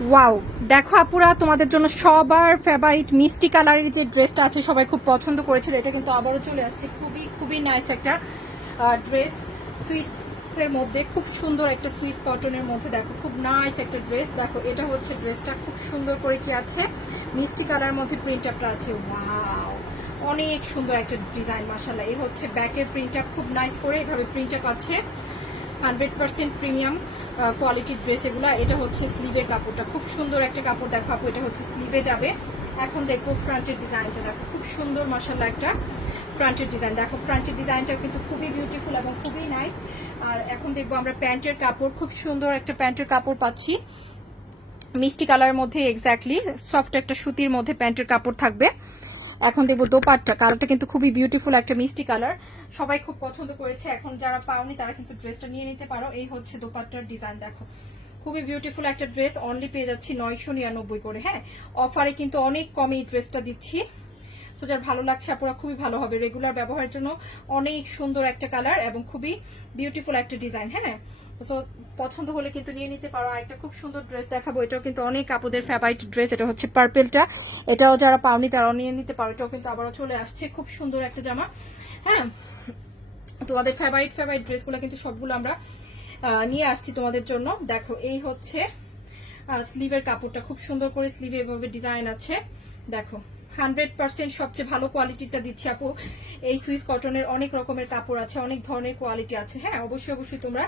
Wow, দেখো আপুরা, তোমাদের জন্য সবার ফেভারিট মিষ্টি কালারের যে ড্রেসটা আছে সবাই খুব পছন্দ করেছিল, এটা কিন্তু আবারও চলে আসছে। খুবই খুবই নাইস একটা ড্রেস সুইসের মধ্যে, খুব সুন্দর একটা সুইস কটনের মধ্যে, দেখো, খুব নাইস একটা ড্রেস দেখো, এটা হচ্ছে ড্রেসটা খুব সুন্দর করে কি আছে, মিষ্টি কালার মধ্যে প্রিন্ট আপটা আছে। ওয়াও, অনেক সুন্দর একটা ডিজাইন মাসাল্লাহ এই হচ্ছে ব্যাকের প্রিন্ট আপ খুব নাইস করে এভাবে প্রিন্ট আপ আছে। হান্ড্রেড পার্সেন্ট প্রিমিয়াম কোয়ালিটির ড্রেস এগুলো। এটা হচ্ছে স্লিভের কাপড়টা। খুব সুন্দর একটা কাপড় দেখো আপু এটা হচ্ছে স্লিভে যাবে। এখন দেখব ফ্রন্টের ডিজাইনটা দেখো, খুব সুন্দর মাসাল্লাহ একটা ফ্রন্টের ডিজাইন দেখো ফ্রন্টের ডিজাইনটা কিন্তু খুবই বিউটিফুল এবং খুবই নাইস আর এখন দেখব আমরা প্যান্টের কাপড়। খুব সুন্দর একটা প্যান্টের কাপড় পাচ্ছি। মিষ্টি কালারের মধ্যে এক্স্যাক্টলি সফট একটা সুতির মধ্যে প্যান্টের কাপড় থাকবে। এখন দেখব দোপাট্টা কালারটা কিন্তু খুবই বিউটিফুল একটা মিষ্টি কালার সবাই খুব পছন্দ করেছে, এখন যারা পাওনি তারা কিন্তু ড্রেসটা নিয়ে নিতে পারো। এই হচ্ছে দোপাট্টার ডিজাইন দেখো। খুবই বিউটিফুল একটা ড্রেস অনলি পেয়ে যাচ্ছি নয়শো নিরানব্বই করে হ্যাঁ? অফারে কিন্তু অনেক কমে এই ড্রেসটা দিচ্ছি। সো যার ভালো লাগছে আপনারা খুবই ভালো হবে। রেগুলার ব্যবহারের জন্য অনেক সুন্দর একটা কালার এবং খুবই বিউটিফুল একটা ডিজাইন হ্যাঁ? সো পছন্দ হলে কিন্তু নিয়ে নিতে পারো। আর একটা খুব সুন্দর ড্রেস দেখাবো। এটাও কিন্তু অনেক আপুদের ফেভারিট ড্রেস এটা হচ্ছে পার্পেলটা এটাও যারা পাওনি, তারাও নিয়ে নিতে পারো। এটাও কিন্তু আবারও চলে আসছে। খুব সুন্দর একটা জামা। হ্যাঁ তোমাদের ফেভারিট ফেভারিট ড্রেসগুলো কিন্তু সবগুলো আমরা নিয়ে আসছি তোমাদের জন্য। দেখো, এই হচ্ছে স্লিভের কাপড়টা। খুব সুন্দর করে স্লিভে এভাবে ডিজাইন আছে। দেখো। হান্ড্রেড পার্সেন্ট সবচেয়ে ভালো কোয়ালিটিটা দিচ্ছি আপু। এই সুইস কটনের অনেক রকমের কাপড় আছে, অনেক ধরনের কোয়ালিটি আছে। হ্যাঁ অবশ্যই অবশ্যই তোমরা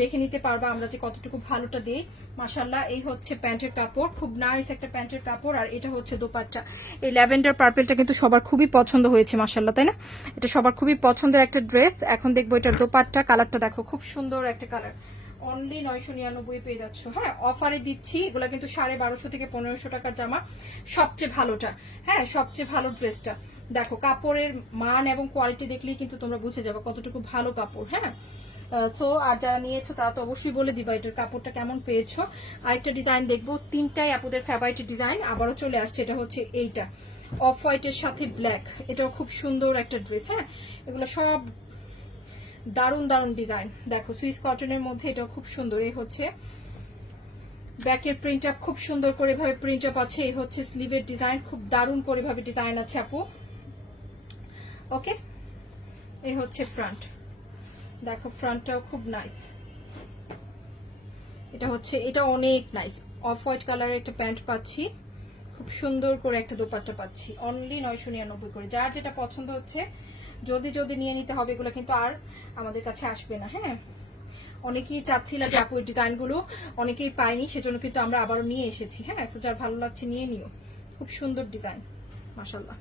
দেখে নিতে পারবা আমরা যে কতটুকু ভালোটা দিই। মাসাল্লাহ এই হচ্ছে প্যান্টের কাপড়, খুব নাইস একটা প্যান্টের কাপড়। আর এটা হচ্ছে দোপাট্টা। এই ল্যাভেন্ডার পার্পেলটা কিন্তু সবার খুবই পছন্দ হয়েছে মাসাল্লাহ তাই না? এটা সবার খুবই পছন্দের একটা ড্রেস। এখন দেখব এটার দোপাট্টা, কালারটা দেখো, খুব সুন্দর একটা কালার। অনলি নয়শো নিরানব্বই পেয়ে যাচ্ছ। হ্যাঁ অফারে দিচ্ছি, এগুলো কিন্তু সাড়ে বারোশো থেকে পনেরোশো টাকার জামা, সবচেয়ে ভালোটা। হ্যাঁ সবচেয়ে ভালো ড্রেসটা দেখো, কাপড়ের মান এবং কোয়ালিটি দেখলেই কিন্তু তোমরা বুঝে যাবে কতটুকু ভালো কাপড় হ্যাঁ? সো আর যারা নিয়েছো তারা তো অবশ্যই বলে দিবা এটার কাপড়টা কেমন পেয়েছ। আরেকটা ডিজাইন দেখব, তিনটাই আপুদের ফেভারিট ডিজাইন আবারও চলে আসছে, এটা হচ্ছে এইটা। অফ হোয়াইটের সাথে ব্ল্যাক এটাও খুব সুন্দর একটা ড্রেস হ্যাঁ? এগুলো সব দারুণ দারুণ ডিজাইন দেখো সুইস কটনের মধ্যে এটা খুব সুন্দর। এই হচ্ছে ব্যাকের প্রিন্ট আপ খুব সুন্দর করে ভাবে প্রিন্ট আপ আছে। এই হচ্ছে স্লিভের ডিজাইন খুব দারুণ করে ভাবে ডিজাইন আছে, আপু। ওকে এই হচ্ছে ফ্রন্ট দেখো ফ্রন্টটাও খুব নাইস এটা হচ্ছে, এটা অনেক নাইস অফ হোয়াইট কালারের একটা প্যান্ট পাচ্ছি। খুব সুন্দর করে একটা দোপাট্টা পাচ্ছি। অনলি নয়শো নিরানব্বই করে। যার যেটা পছন্দ হচ্ছে যদি যদি নিয়ে নিতে হবে, এগুলো কিন্তু আর আমাদের কাছে আসবে না হ্যাঁ? অনেকেই চাচ্ছিল যে আপু ডিজাইনগুলো, অনেকেই পাইনি সেজন্য কিন্তু আমরা আবারও নিয়ে এসেছি হ্যাঁ? সো যার ভালো লাগছে নিয়ে নিও। খুব সুন্দর ডিজাইন মাসাল্লাহ